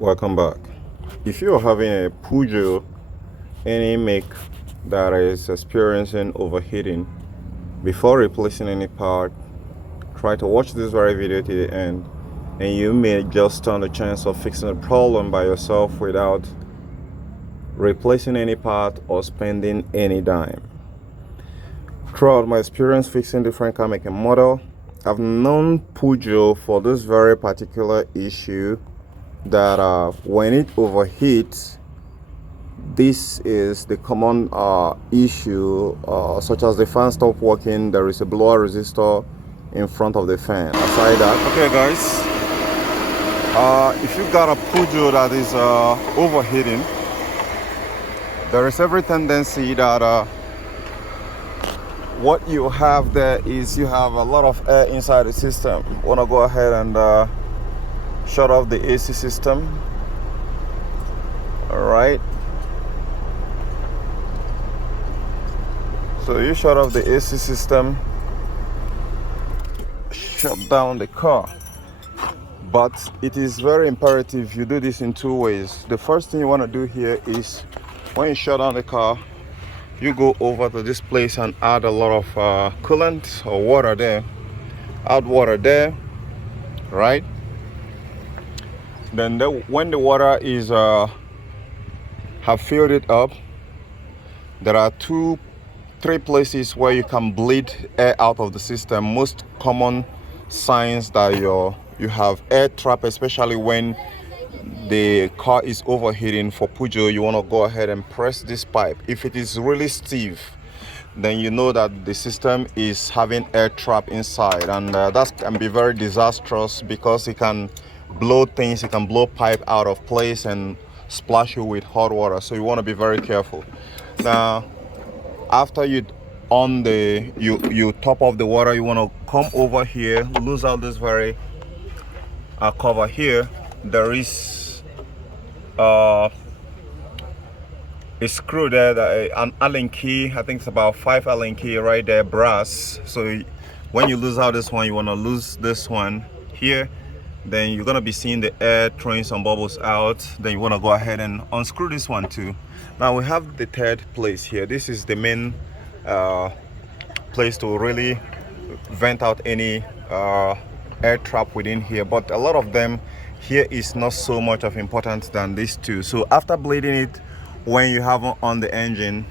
Welcome back. If you're having a Peugeot, any make that is experiencing overheating, before replacing any part, try to watch this very video to the end, and you may just stand a chance of fixing the problem by yourself without replacing any part or spending any dime. Throughout my experience fixing different car make and model, I've known Peugeot for this very particular issue that when it overheats, this is the common issue, such as the fan stop working, there is a blower resistor in front of the fan. Aside that, okay guys, if you've got a Peugeot that is overheating, there is every tendency that what you have there is you have a lot of air inside the system. Want to go ahead and shut off the AC system. All right, so you shut off the AC system, shut down the car. But it is very imperative you do this in two ways. The first thing you want to do here is when you shut down the car, you go over to this place and add a lot of coolant or water there. Add water there, right? Then when the water is have filled it up, there are 2-3 places where you can bleed air out of the system. Most common signs that you have air trap, especially when the car is overheating. For Peugeot, you want to go ahead and press this pipe. If it is really stiff, then you know that the system is having air trap inside, and that can be very disastrous because it can blow things, it can blow pipe out of place and splash you with hot water. So you want to be very careful. Now after you top off the water, you want to come over here, lose out this very cover here. There is a screw there, an Allen key. I think it's about 5 Allen key right there, brass. So when you lose out this one, you want to lose this one here. Then you're going to be seeing the air throwing some bubbles out. Then you want to go ahead and unscrew this one too. Now we have the third place here. This is the main place to really vent out any air trap within here, but a lot of them here is not so much of importance than these two. So after bleeding it, when you have it on the engine,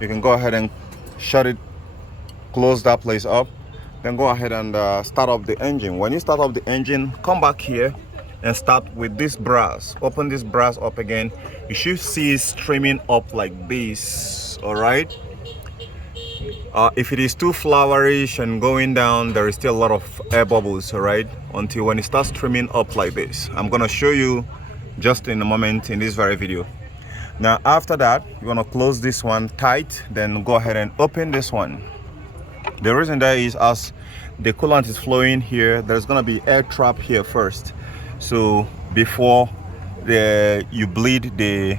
you can go ahead and shut it, close that place up, then go ahead and start up the engine. When you start up the engine, come back here and start with this brass. Open this brass up again. You should see it streaming up like this. All right, if it is too flowerish and going down, there is still a lot of air bubbles, all right, until when it starts streaming up like this. I'm going to show you just in a moment in this very video. Now after that, you want to close this one tight, then go ahead and open this one. The reason that is, as the coolant is flowing here, there's going to be air trap here first. So before you bleed the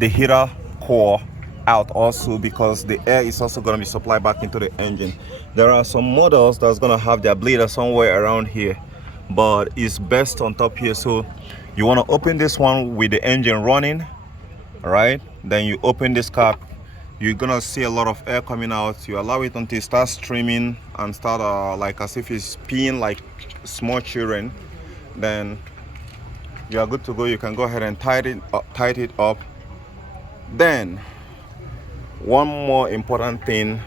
heater core out also, because the air is also going to be supplied back into the engine. There are some models that's going to have their bleeder somewhere around here, but it's best on top here. So you want to open this one with the engine running, all right? Then you open this cap, you're gonna see a lot of air coming out. You allow it until it starts streaming and start like as if it's peeing like small children. Then you are good to go. You can go ahead and tighten it up. Then one more important thing,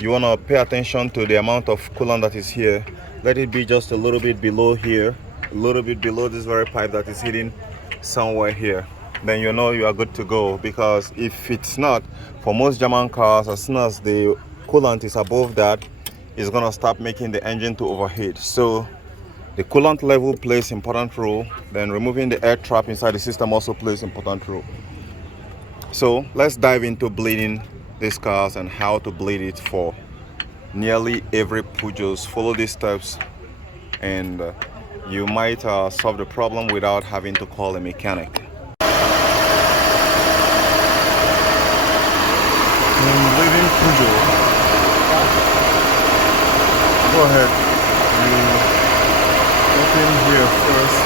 you want to pay attention to the amount of coolant that is here. Let it be just a little bit below here, a little bit below this very pipe that is hidden somewhere here. Then you know you are good to go, because if it's not, for most German cars, as soon as the coolant is above that, it's going to start making the engine to overheat. So the coolant level plays important role. Then removing the air trap inside the system also plays important role. So let's dive into bleeding these cars and how to bleed it for nearly every Peugeot. Follow these steps and you might solve the problem without having to call a mechanic. Bleeding Peugeot, go ahead, you open here first.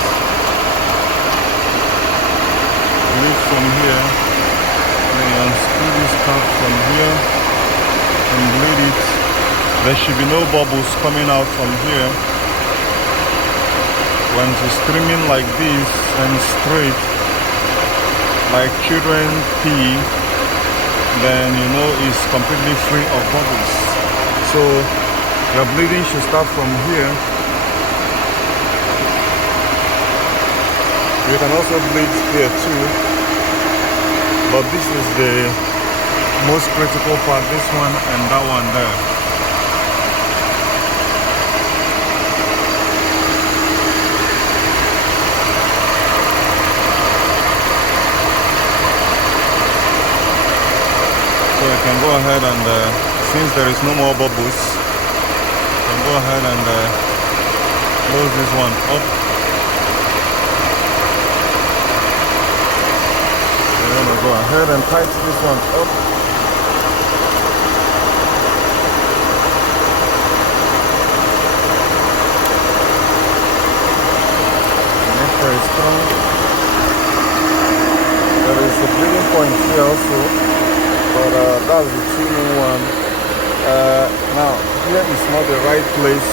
There should be no bubbles coming out from here. When it's streaming like this and straight, like children pee, then you know it's completely free of bubbles. So your bleeding should start from here. You can also bleed here too, but this is the most critical part, this one and that one there. So you can go ahead and since there is no more bubbles, you can go ahead and close this one up. You're gonna go ahead and tighten this one up. Make sure it's strong. There is a bleeding point here also. But that's the 2-in-1. Now here is not the right place.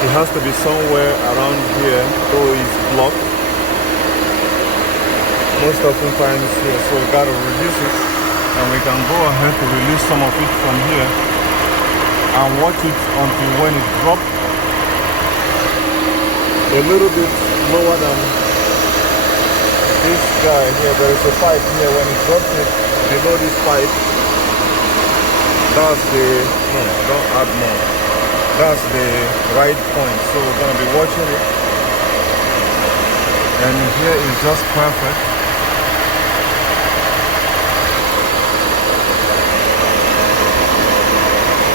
It has to be somewhere around here, though it's blocked most often times here, so we gotta reduce it, and we can go ahead to release some of it from here and watch it until when it drops a little bit lower than this guy here. There is a pipe here. When it drops it below this pipe, that's the, no, don't add more, that's the right point. So we're going to be watching it, and here is just perfect.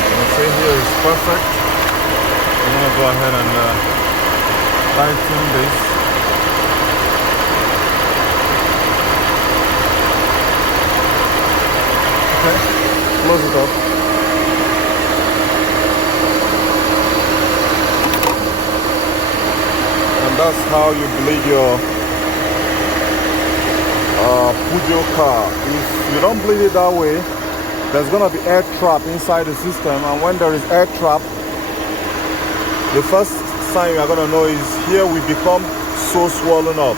And say here is perfect. We're going to go ahead and tighten this. Close it up. And that's how you bleed your Peugeot car. If you don't bleed it that way, there's gonna be air trap inside the system, and when there is air trap, the first sign you are gonna know is here we become so swollen up.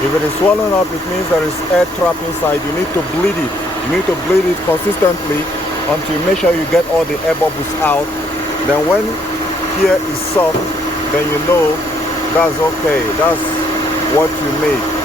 If it is swollen up, it means there is air trap inside. You need to bleed it. You need to bleed it consistently until you make sure you get all the air bubbles out. Then when here is soft, then you know that's okay. That's what you need.